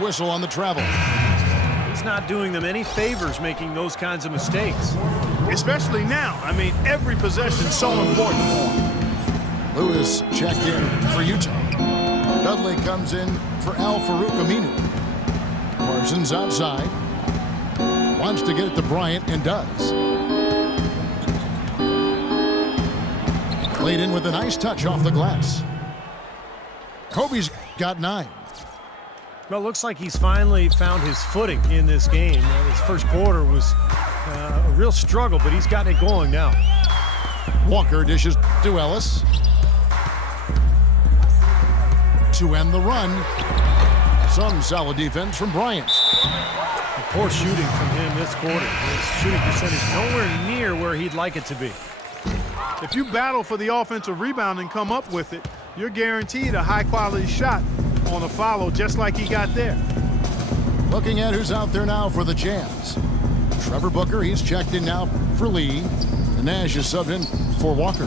Whistle on the travel. He's not doing them any favors making those kinds of mistakes. Especially now. I mean, every possession is so important for him. Lewis checked in for Utah. Dudley comes in for Al-Farouq Aminu. Parsons outside. Wants to get it to Bryant and does. Played in with a nice touch off the glass. Kobe's got 9. Well, it looks like he's finally found his footing in this game. His first quarter was a real struggle, but he's gotten it going now. Walker dishes to Ellis. To end the run. Some solid defense from Bryant. Poor shooting from him this quarter. His shooting percentage nowhere near where he'd like it to be. If you battle for the offensive rebound and come up with it, you're guaranteed a high-quality shot on a follow just like he got there. Looking at who's out there now for the Jazz. Trevor Booker, he's checked in now for Lee. And Nash is subbed in for Walker.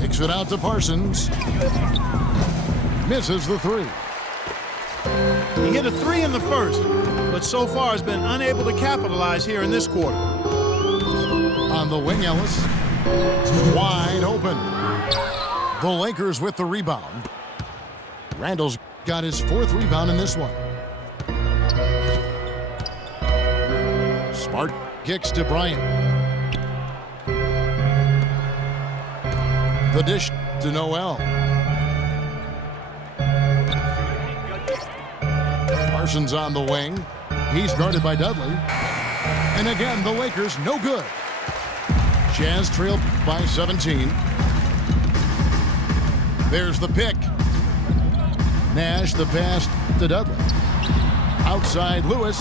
Kicks it out to Parsons. Misses the 3. He hit a 3 in the first, but so far has been unable to capitalize here in this quarter. On the wing, Ellis. Wide open. The Lakers with the rebound. Randall's got his 4th rebound in this one. Smart kicks to Bryant. The dish to Noel. Parsons on the wing. He's guarded by Dudley. And again, the Lakers no good. Jazz trailed by 17. There's the pick. Nash the pass to Dudley. Outside Lewis.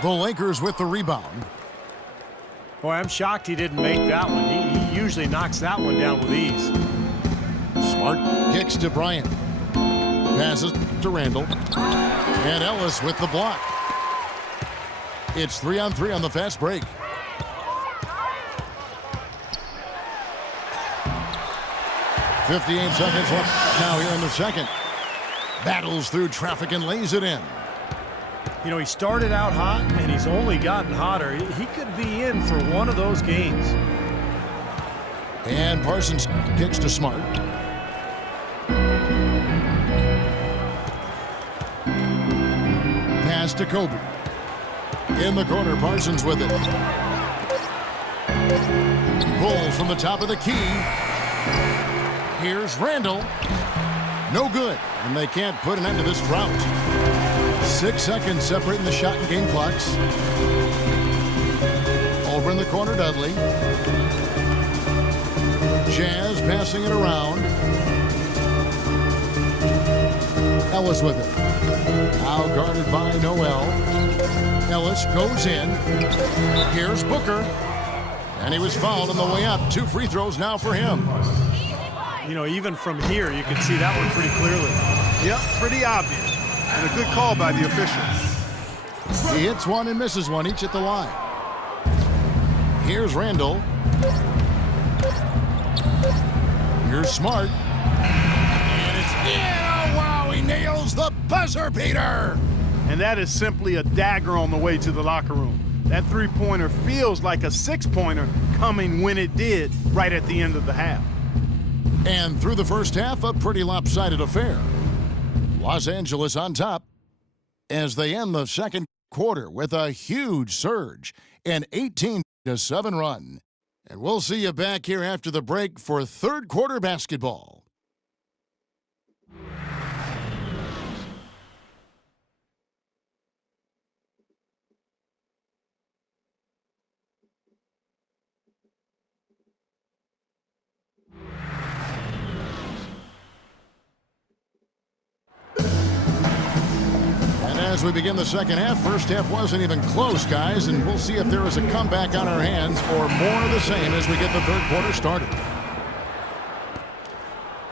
The Lakers with the rebound. Boy, I'm shocked he didn't make that one. He usually knocks that one down with ease. Smart kicks to Bryant. Passes to Randall. And Ellis with the block. It's 3-on-3 on the fast break. "58 seconds left now here in the second. Battles through traffic and lays it in. You know, he started out hot, and he's only gotten hotter. He could be in for one of those games. And Parsons kicks to Smart. Pass to Kobe. In the corner, Parsons with it. Pull from the top of the key. Here's Randall. No good, and they can't put an end to this drought. 6 seconds separating the shot and game clocks. Over in the corner, Dudley. Jazz passing it around. Ellis with it. Now guarded by Noel. Ellis goes in. Here's Booker. And he was fouled on the way up. 2 free throws now for him. You know, even from here, you can see that one pretty clearly. Yep, pretty obvious. And a good call by the officials. He hits one and misses one, each at the line. Here's Randall. Here's Smart. And it's in. Oh, wow, he nails the buzzer beater. And that is simply a dagger on the way to the locker room. That 3-pointer feels like a 6-pointer coming when it did right at the end of the half. And through the first half, a pretty lopsided affair. Los Angeles on top as they end the second quarter with a huge surge, an 18-7 run. And we'll see you back here after the break for third quarter basketball. As we begin the second half, first half wasn't even close, guys, and we'll see if there is a comeback on our hands or more of the same as we get the third quarter started.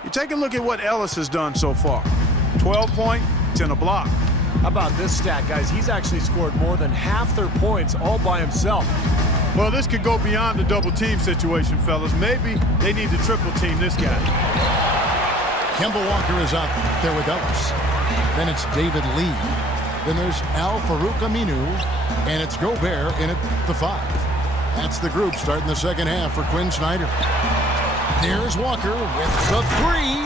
You take a look at what Ellis has done so far. 12 points and a block. How about this stat, guys? He's actually scored more than half their points all by himself. Well, this could go beyond the double team situation, fellas. Maybe they need to triple team this guy. Kemba Walker is out there with Ellis. Then it's David Lee. Then there's Al-Farouq Aminu. And it's Gobert in at the 5. That's the group starting the second half for Quinn Snyder. There's Walker with the 3.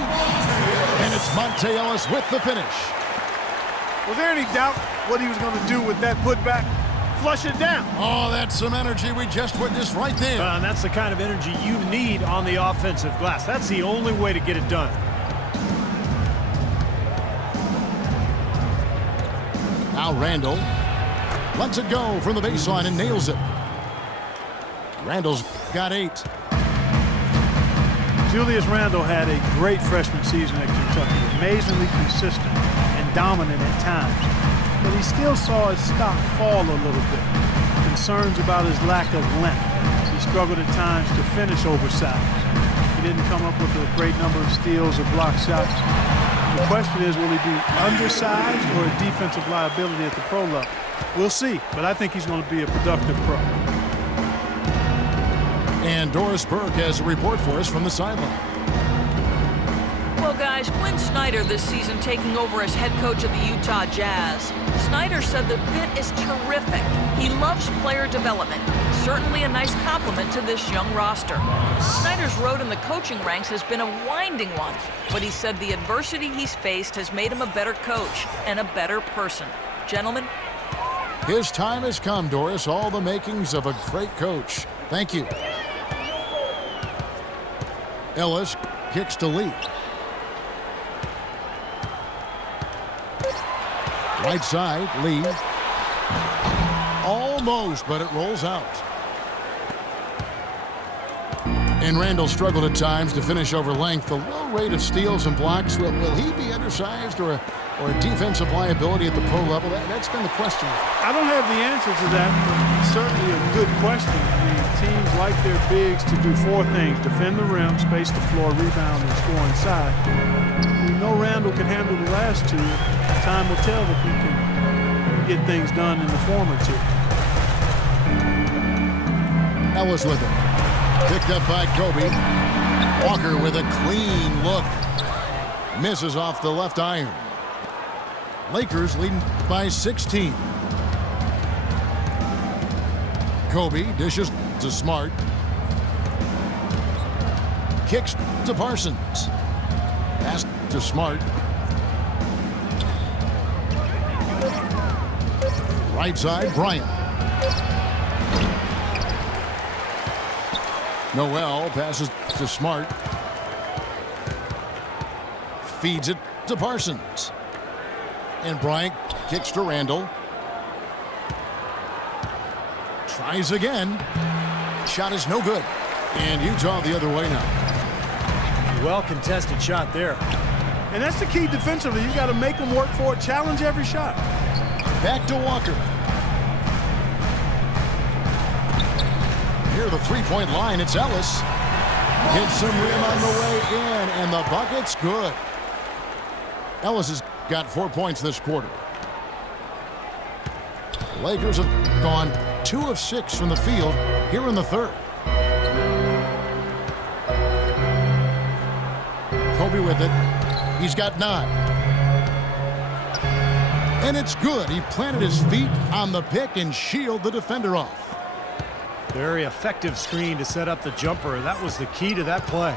And it's Monte Ellis with the finish. Was there any doubt what he was going to do with that putback? Flush it down. Oh, that's some energy we just witnessed right there. And that's the kind of energy you need on the offensive glass. That's the only way to get it done. Now Randall lets it go from the baseline and nails it. Randall's got 8. Julius Randle had a great freshman season at Kentucky, amazingly consistent and dominant at times. But he still saw his stock fall a little bit. Concerns about his lack of length. He struggled at times to finish oversized. He didn't come up with a great number of steals or block shots. The question is, will he be undersized or a defensive liability at the pro level? We'll see, but I think he's going to be a productive pro. And Doris Burke has a report for us from the sideline. Well, guys, Quinn Snyder this season taking over as head coach of the Utah Jazz. Snyder said the fit is terrific. He loves player development. Certainly a nice compliment to this young roster. Snyder's road in the coaching ranks has been a winding one, but he said the adversity he's faced has made him a better coach and a better person. Gentlemen? His time has come, Doris. All the makings of a great coach. Thank you. Ellis kicks to Lee. Right side, Lee. Almost, but it rolls out. And Randall struggled at times to finish over length. The low rate of steals and blocks, will he be undersized or a defensive liability at the pro level? That's been the question. I don't have the answer to that, but it's certainly a good question. I mean, teams like their bigs to do 4 things: defend the rim, space the floor, rebound, and score inside. We know Randall can handle the last 2. Time will tell if he can get things done in the former 2. Ellis with it. Picked up by Kobe. Walker with a clean look. Misses off the left iron. Lakers leading by 16. Kobe dishes to Smart. Kicks to Parsons. Pass to Smart. Right side, Bryant. Noel passes to Smart. Feeds it to Parsons. And Bryant kicks to Randall. Tries again. Shot is no good. And Utah the other way now. Well contested shot there. And that's the key defensively. You got to make them work for it. Challenge every shot. Back to Walker. Near the three-point line, it's Ellis. Hits some rim on the way in, and the bucket's good. Ellis has got 4 points this quarter. The Lakers have gone 2 of 6 from the field here in the third. Kobe with it. He's got 9. And it's good. He planted his feet on the pick and shielded the defender off. Very effective screen to set up the jumper. That was the key to that play.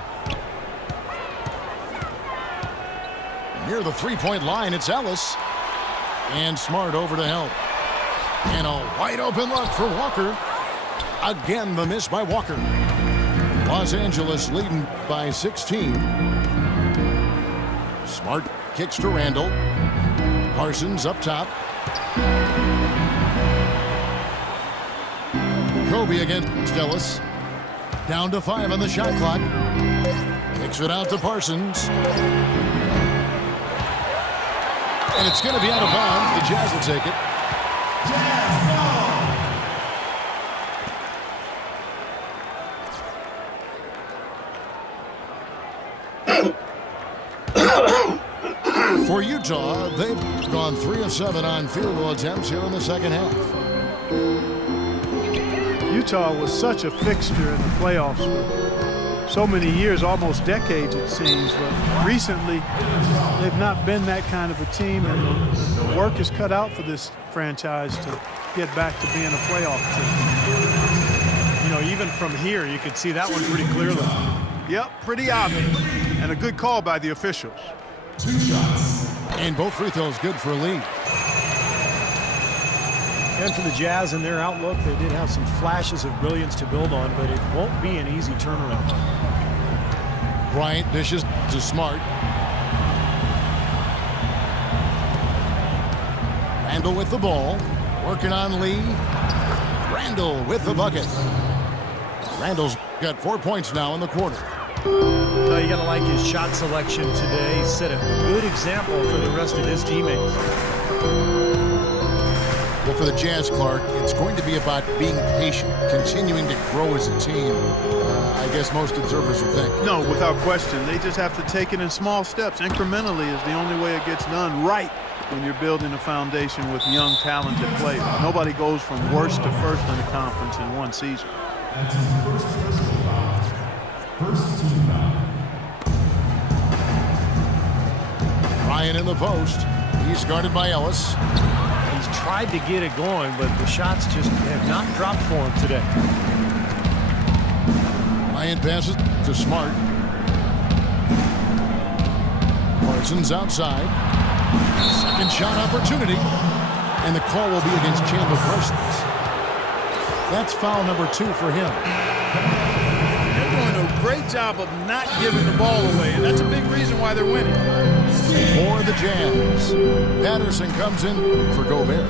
Near the three-point line, it's Ellis. And Smart over to help. And a wide open look for Walker. Again, the miss by Walker. Los Angeles leading by 16. Smart kicks to Randall. Parsons up top. Kobe against Ellis. Down to 5 on the shot clock. Kicks it out to Parsons. And it's going to be out of bounds. The Jazz will take it. For Utah, they've gone 3 of 7 on field goal attempts here in the second half. Utah was such a fixture in the playoffs for so many years, almost decades it seems, but recently they've not been that kind of a team, and the work is cut out for this franchise to get back to being a playoff team. You know, even from here, you could see that one pretty clearly. Yep, pretty obvious, and a good call by the officials. And both free throws good for Lee. And for the Jazz and their outlook, they did have some flashes of brilliance to build on, but it won't be an easy turnaround. Bryant dishes to Smart. Randall with the ball. Working on Lee. Randall with the bucket. Randall's got 4 points now in the quarter. You got to like his shot selection today. He set a good example for the rest of his teammates. Well, for the Jazz, Clark, it's going to be about being patient, continuing to grow as a team. I guess most observers would think. No, without question. They just have to take it in small steps. Incrementally is the only way it gets done right when you're building a foundation with young, talented players. Nobody goes from worst to first in the conference in one season. Ryan in the post. He's guarded by Ellis. He's tried to get it going, but the shots just have not dropped for him today. Ryan passes to Smart. Parsons outside. Second shot opportunity. And the call will be against Chandler Parsons. That's foul number 2 for him. They're doing a great job of not giving the ball away, and that's a big reason why they're winning. For the Jazz, Patterson comes in for Gobert.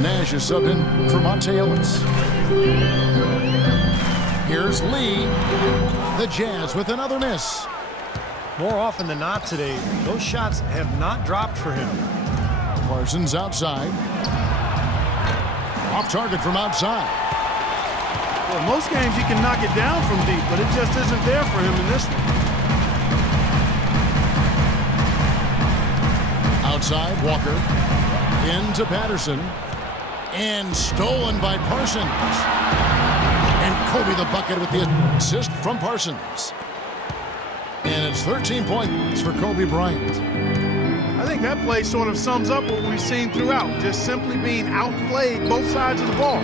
Nash is subbed in for Monte Ellis. Here's Lee. The Jazz with another miss. More often than not today, those shots have not dropped for him. Parsons outside. Off target from outside. Well, most games he can knock it down from deep, but it just isn't there for him in this one. Outside, Walker. Into Patterson. And stolen by Parsons. And Kobe the bucket with the assist from Parsons. And it's 13 points for Kobe Bryant. I think that play sort of sums up what we've seen throughout, just simply being outplayed both sides of the ball.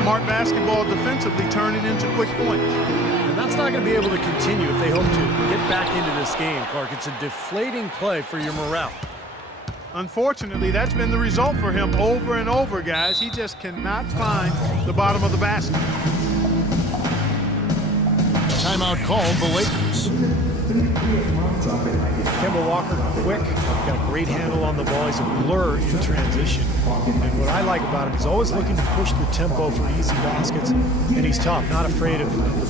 Smart basketball defensively turning into quick points. And that's not going to be able to continue if they hope to get back into this game, Clark. It's a deflating play for your morale. Unfortunately, that's been the result for him over and over, guys. He just cannot find the bottom of the basket. Timeout called the Lakers. Kemba Walker, quick, got a great handle on the ball. He's a blur in transition. And what I like about him is always looking to push the tempo for easy baskets. And he's tough, not afraid of the moment.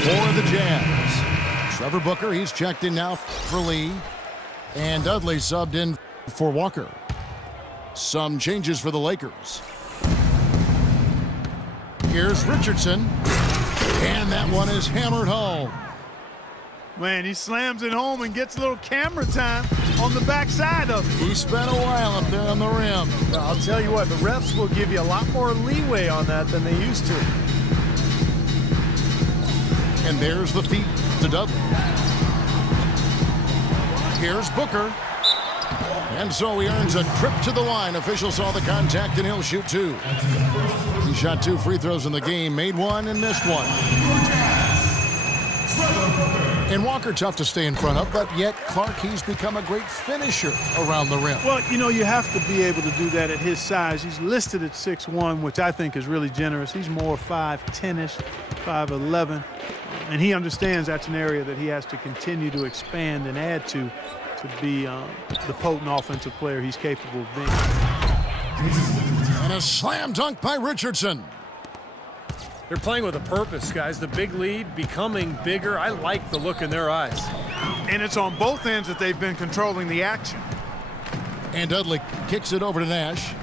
For the Jazz, Trevor Booker, he's checked in now for Lee. And Dudley subbed in for Walker. Some changes for the Lakers. Here's Richardson. And that one is hammered home. Man, he slams it home and gets a little camera time on the backside of it. He spent a while up there on the rim. Now, I'll tell you what, the refs will give you a lot more leeway on that than they used to. And there's the feet to Dudley. Here's Booker. And so he earns a trip to the line. Official saw the contact and he'll shoot 2. He shot 2 free throws in the game, made 1 and missed 1. And Walker tough to stay in front of, but yet Clark, he's become a great finisher around the rim. Well, you know, you have to be able to do that at his size. He's listed at 6'1", which I think is really generous. He's more 5'10"-ish, 5'11", and he understands that's an area that he has to continue to expand and add to be the potent offensive player he's capable of being. And a slam dunk by Richardson. They're playing with a purpose, guys. The big lead becoming bigger. I like the look in their eyes. And it's on both ends that they've been controlling the action. And Dudley kicks it over to Nash.